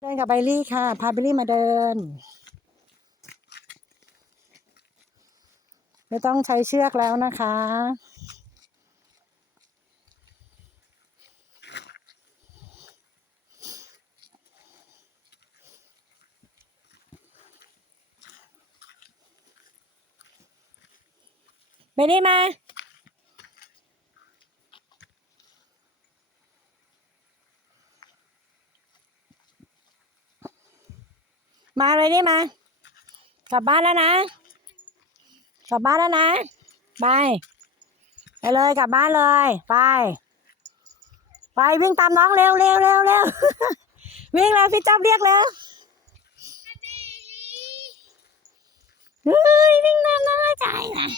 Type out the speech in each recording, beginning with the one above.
เดินกับไบลี่ค่ะ พาไบลี่มาเดิน ไม่ต้องใช้เชือกแล้วนะคะ ไปได้มา มาเลยได้มา กลับบ้านแล้วนะ กลับบ้านแล้วนะ ไป ไปเลยกลับบ้านเลย ไป ไปวิ่งตามน้องเร็วเร็วเร็วเร็ววิ่งแล้วพี่จ๊อบเรียกแล้วเฮ้ยวิ่งตามน้องใจนะ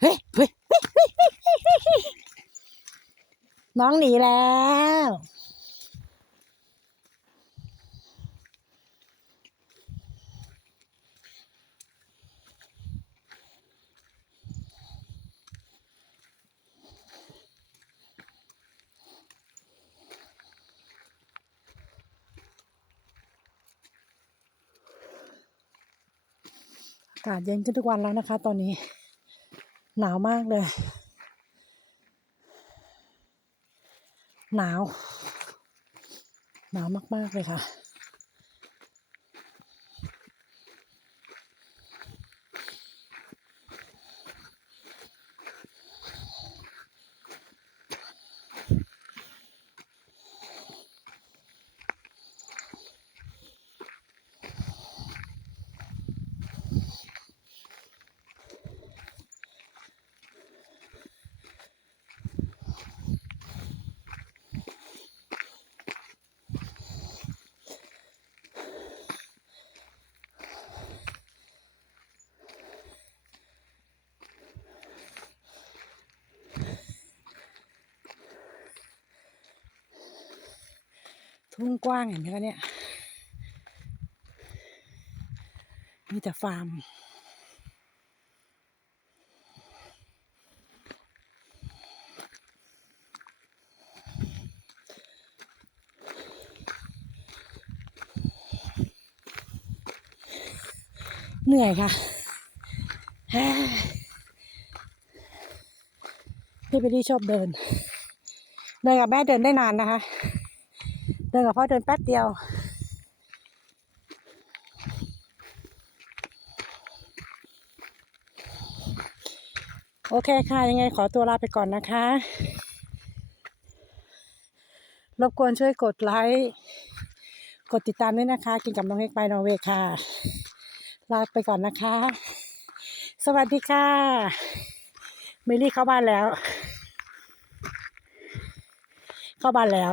เฮ้ยเฮ้ยเฮ้ยน้องหนีแล้วากาศเย็นขึ้นทุกวันแล้วนะคะ ตอนนี้ หนาวมากเลย หนาว หนาวมาก ๆ เลยค่ะ ทุ่งกว้างเห็นไหมคะเนี่ย มีแต่ฟาร์ม เหนื่อยค่ะพี่ไปที่ชอบเดินเดินกับแม่เดินได้นานนะคะ เดินกับพ่อเดินแป๊บเดียว โอเคค่ะ ยังไงขอตัวลาไปก่อนนะคะ รบกวนช่วยกดไลค์ กดติดตามด้วยนะคะ กินกับน้องเฮกไปนอร์เวย์ค่ะ ลาไปก่อนนะคะ สวัสดีค่ะเมลี่เข้าบ้านแล้ว เข้าบ้านแล้ว